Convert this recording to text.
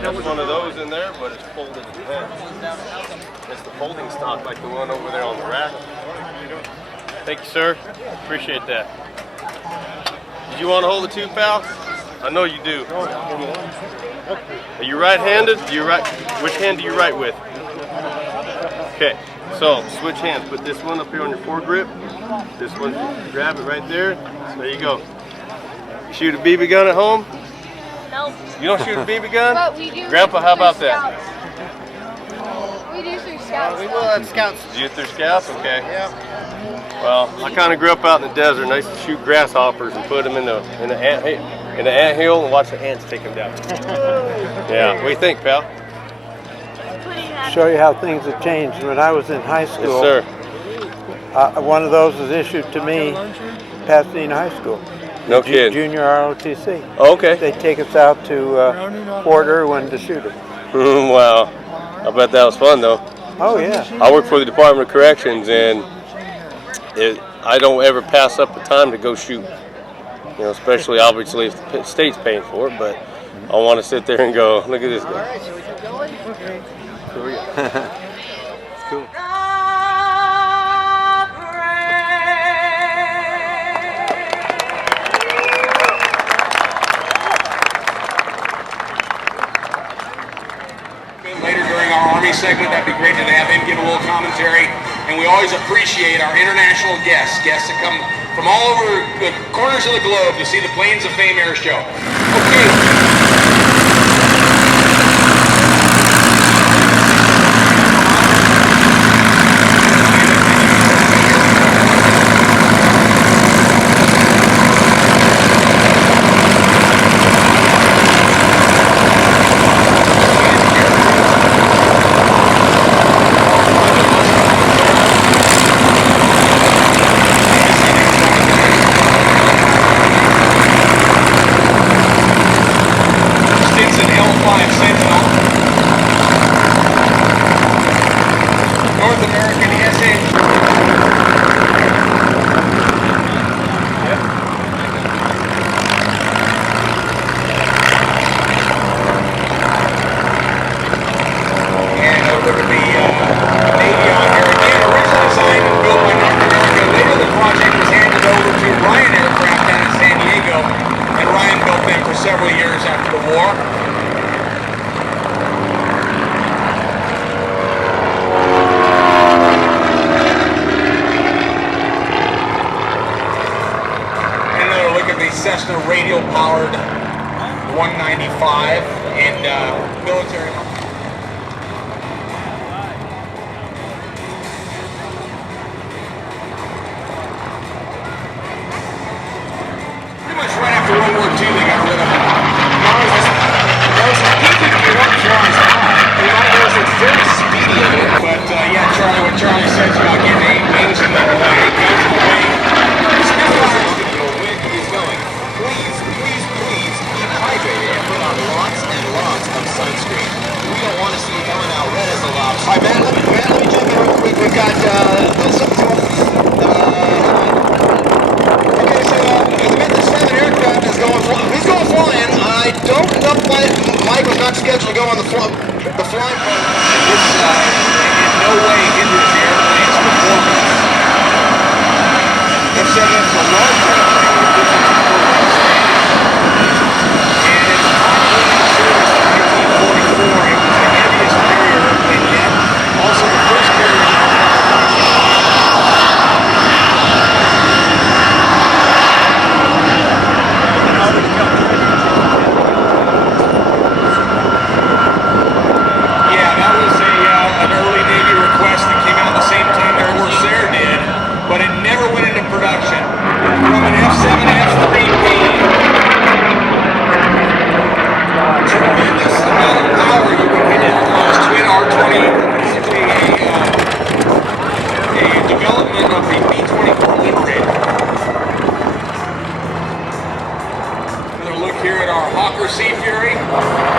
There's one of those in there, but it's folded in half. It's the folding stock like the one over there on the rack. Thank you, sir. Appreciate that. Did you want to hold the tube, pal? I know you do. Are you right-handed? Which hand do you write with? Okay, so switch hands. Put this one up here on your foregrip. This one, grab it right there. So there you go. You shoot a BB gun at home? Nope. You don't shoot a BB gun? But we do. Grandpa, how about that? We do through scouts. We will at scouts. Did you do it through scouts? Okay. Yeah. Well, I kind of grew up out in the desert, and I used to shoot grasshoppers and put them in the anthill and watch the ants take them down. Yeah. What do you think, pal? Show you how things have changed. When I was in high school, Yes, sir. One of those was issued to me, Pasadena High School. No kidding. Junior ROTC. Oh, okay. They take us out to Fort Irwin to shoot them. Wow. I bet that was fun, though. Oh yeah. I work for the Department of Corrections, and I don't ever pass up the time to go shoot. You know, especially obviously if the state's paying for it, but I want to sit there and go, look at this guy. It's cool. Later during our Army segment, that'd be great to have him give a little commentary. And we always appreciate our international guests that come from all over the corners of the globe to see the Planes of Fame Air Show. Okay. Several years after the war. And another look at the Cessna radial-powered 195 and military. Pretty much right after World War II, they got rid of it. But yeah, Charlie, what Charlie says about getting 8 wings in the way, guns in the way. Wind is going. Please keep hydrated and put on lots and lots of sunscreen. We don't want to see you coming out red as a lobster. All right, man, let me jump in real quick. We've got okay, so the Mid-7 aircraft is going flying. He's going flying. I don't know why Mike was not scheduled to go on the flying part. This in no way hinders the airplane's performance. They've said it's a large airplane with different performance. Sea Fury.